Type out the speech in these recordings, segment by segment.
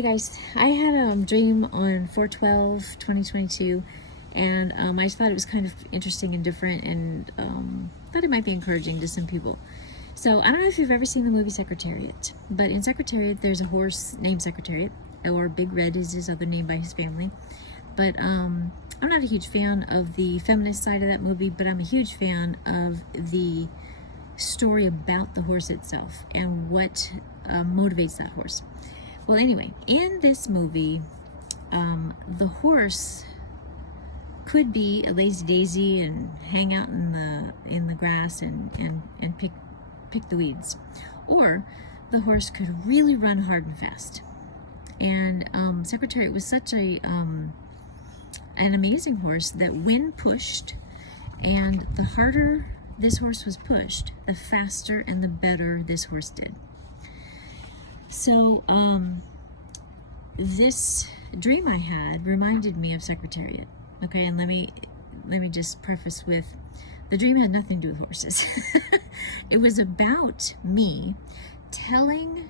Hey guys, I had a dream on 4/12/2022, and I just thought it was kind of interesting and different, and thought it might be encouraging to some people. So I don't know if you've ever seen the movie Secretariat, but in Secretariat there's a horse named Secretariat, or Big Red is his other name by his family. But I'm not a huge fan of the feminist side of that movie, but I'm a huge fan of the story about the horse itself and what motivates that horse. Well, anyway, in this movie, the horse could be a lazy daisy and hang out in the grass and pick the weeds, or the horse could really run hard and fast. And Secretariat was such an amazing horse that when pushed, and the harder this horse was pushed, the faster and the better this horse did. So this dream I had reminded me of Secretariat. Okay, and let me just preface with, the dream had nothing to do with horses. It was about me telling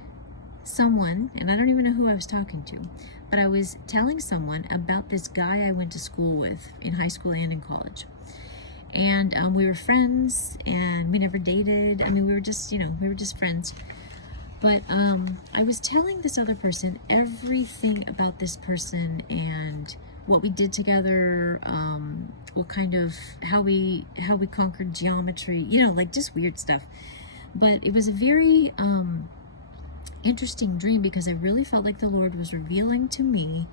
someone, and I don't even know who I was talking to, but I was telling someone about this guy I went to school with in high school and in college. And we were friends, and we never dated. I mean, we were just friends. But I was telling this other person everything about this person and what we did together, what kind of, how we conquered geometry, like just weird stuff. But it was a very interesting dream, because I really felt like the Lord was revealing to me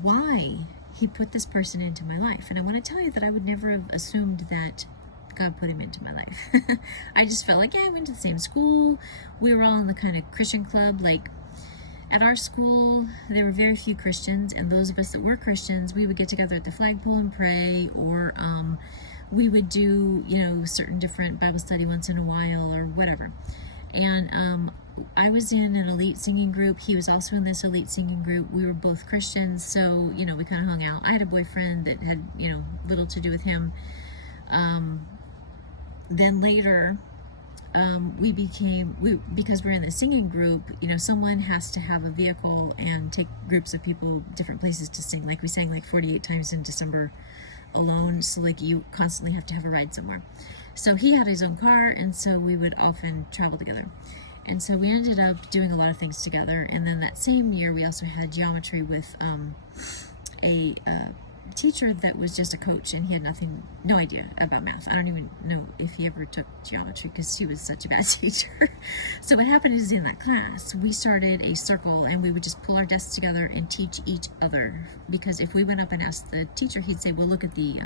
why He put this person into my life. And I want to tell you that I would never have assumed that God put him into my life. I just felt like, yeah, I went to the same school. We were all in the kind of Christian club. Like, at our school, there were very few Christians, and those of us that were Christians, we would get together at the flagpole and pray, or we would do, certain different Bible study once in a while, or whatever. And I was in an elite singing group. He was also in this elite singing group. We were both Christians, so, we kind of hung out. I had a boyfriend that had, little to do with him. Then later, because we're in the singing group, someone has to have a vehicle and take groups of people different places to sing. Like, we sang like 48 times in December alone, so like you constantly have to have a ride somewhere. So he had his own car, and so we would often travel together. And so we ended up doing a lot of things together. And then that same year, we also had geometry with a teacher that was just a coach, and he had no idea about math. I don't even know if he ever took geometry, because she was such a bad teacher. So what happened is, in that class, we started a circle, and we would just pull our desks together and teach each other. Because if we went up and asked the teacher, he'd say, well, look at the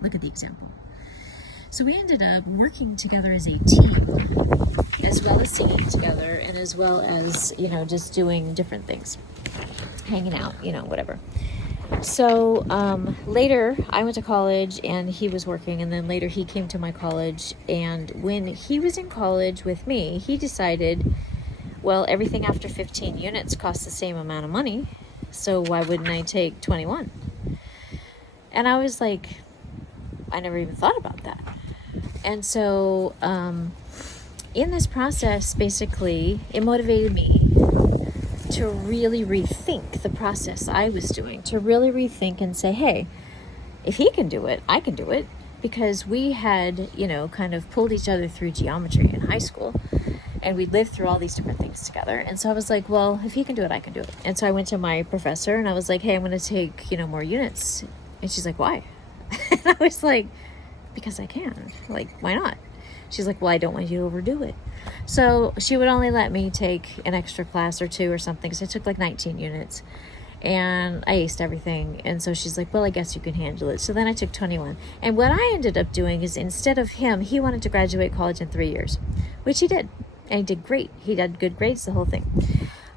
example. So we ended up working together as a team, as well as singing together, and as well as, just doing different things, hanging out, whatever. So later I went to college, and he was working, and then later he came to my college. And when he was in college with me, he decided, well, everything after 15 units costs the same amount of money, so why wouldn't I take 21? And I was like, I never even thought about that. And so in this process, basically, it motivated me to really rethink the process I was doing, to really rethink and say, hey, if he can do it, I can do it. Because we had, kind of pulled each other through geometry in high school, and we lived through all these different things together. And so I was like, well, if he can do it, I can do it. And so I went to my professor, and I was like, hey, I'm going to take, more units. And she's like, why? And I was like, because I can. Like, why not? She's like, well, I don't want you to overdo it. So she would only let me take an extra class or two or something. So I took like 19 units, and I aced everything. And so she's like, well, I guess you can handle it. So then I took 21. And what I ended up doing is, instead of him, he wanted to graduate college in 3 years, which he did. And he did great. He had good grades, the whole thing.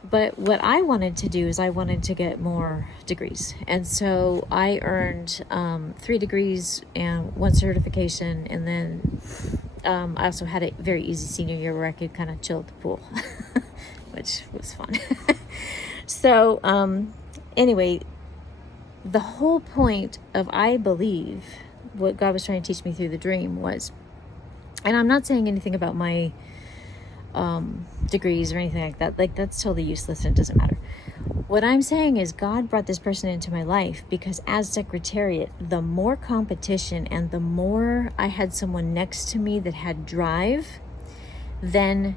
But what I wanted to do is, I wanted to get more degrees. And so I earned 3 degrees and 1 certification. And then I also had a very easy senior year where I could kind of chill at the pool, which was fun. So anyway, the whole point of, I believe, what God was trying to teach me through the dream was, and I'm not saying anything about my degrees or anything like that. Like, that's totally useless and it doesn't matter. What I'm saying is God brought this person into my life because as secretariat, the more competition and the more I had someone next to me that had drive, then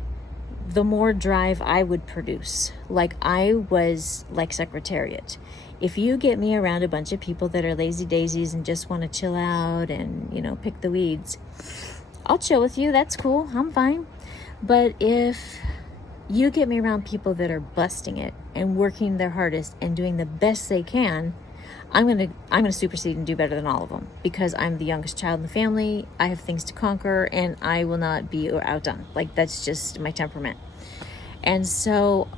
the more drive I would produce. Like I was like secretariat. If you get me around a bunch of people that are lazy daisies and just want to chill out and, pick the weeds, I'll chill with you. That's cool. I'm fine. But if you get me around people that are busting it and working their hardest and doing the best they can, I'm gonna supersede and do better than all of them because I'm the youngest child in the family. I have things to conquer, and I will not be outdone. Like that's just my temperament. And so,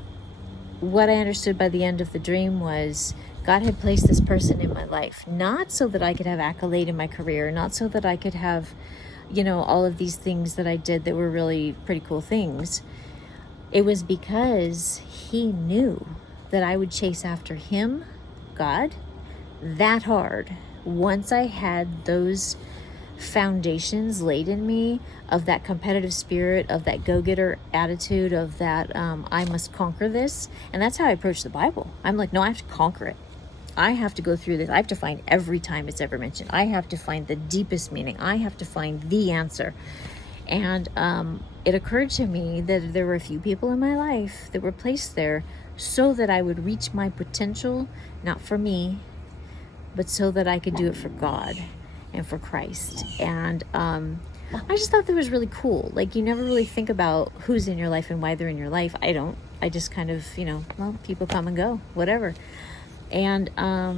what I understood by the end of the dream was God had placed this person in my life, not so that I could have accolade in my career, not so that I could have, all of these things that I did that were really pretty cool things. It was because he knew that I would chase after him, God, that hard. Once I had those foundations laid in me of that competitive spirit, of that go-getter attitude, of that I must conquer this. And that's how I approach the Bible. I'm like, no, I have to conquer it. I have to go through this. I have to find every time it's ever mentioned. I have to find the deepest meaning. I have to find the answer. And it occurred to me that there were a few people in my life that were placed there so that I would reach my potential, not for me, but so that I could do it for God and for Christ. And I just thought that was really cool. Like, you never really think about who's in your life and why they're in your life. I don't. I just kind of, well, people come and go, whatever. And I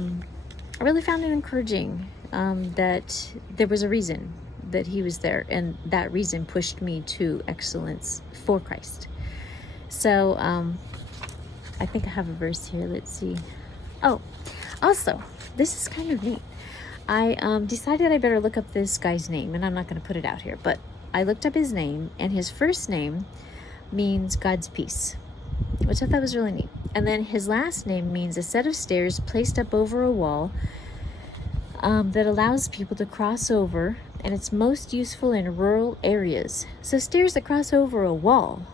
really found it encouraging that there was a reason that he was there, and that reason pushed me to excellence for Christ. So I think I have a verse here. Let's see. Oh, also, this is kind of neat. I decided I better look up this guy's name, and I'm not going to put it out here, but I looked up his name, and his first name means God's peace, which I thought was really neat. And then his last name means a set of stairs placed up over a wall that allows people to cross over, and it's most useful in rural areas. So stairs that cross over a wall.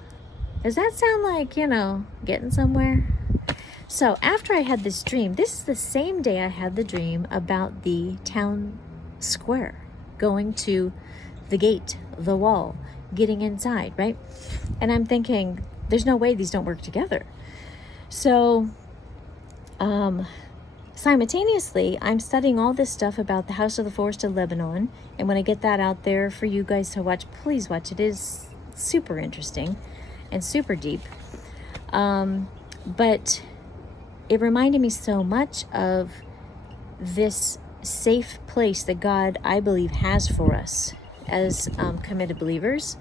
Does that sound like, getting somewhere? So after I had this dream, this is the same day I had the dream about the town square, going to the gate, the wall, getting inside, right? And I'm thinking, there's no way these don't work together. So simultaneously, I'm studying all this stuff about the House of the Forest of Lebanon. And when I get that out there for you guys to watch, please watch. It is super interesting and super deep. But it reminded me so much of this safe place that God, I believe, has for us as committed believers,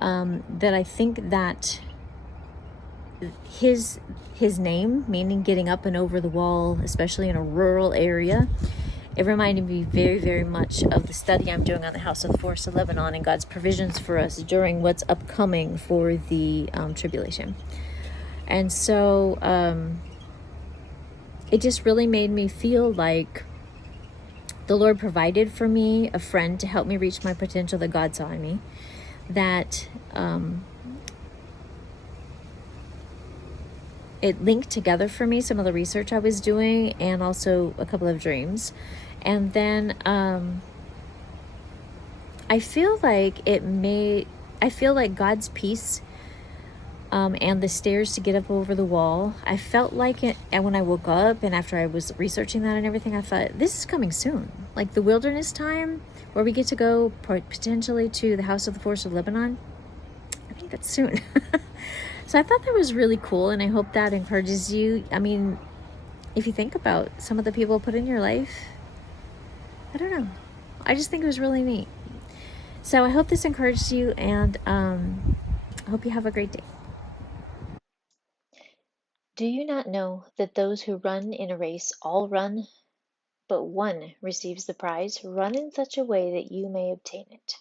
that I think that his name, meaning getting up and over the wall, especially in a rural area, it reminded me very, very much of the study I'm doing on the House of the Forest of Lebanon and God's provisions for us during what's upcoming for the tribulation. And so it just really made me feel like the Lord provided for me a friend to help me reach my potential that God saw in me, that it linked together for me some of the research I was doing and also a couple of dreams. And then I feel like God's peace and the stairs to get up over the wall, I felt like it. And when I woke up and after I was researching that and everything, I thought, this is coming soon. Like the wilderness time where we get to go potentially to the House of the Forest of Lebanon, I think that's soon. So I thought that was really cool, and I hope that encourages you. I mean, if you think about some of the people put in your life, I don't know. I just think it was really neat. So I hope this encouraged you, and I hope you have a great day. Do you not know that those who run in a race all run, but one receives the prize? Run in such a way that you may obtain it.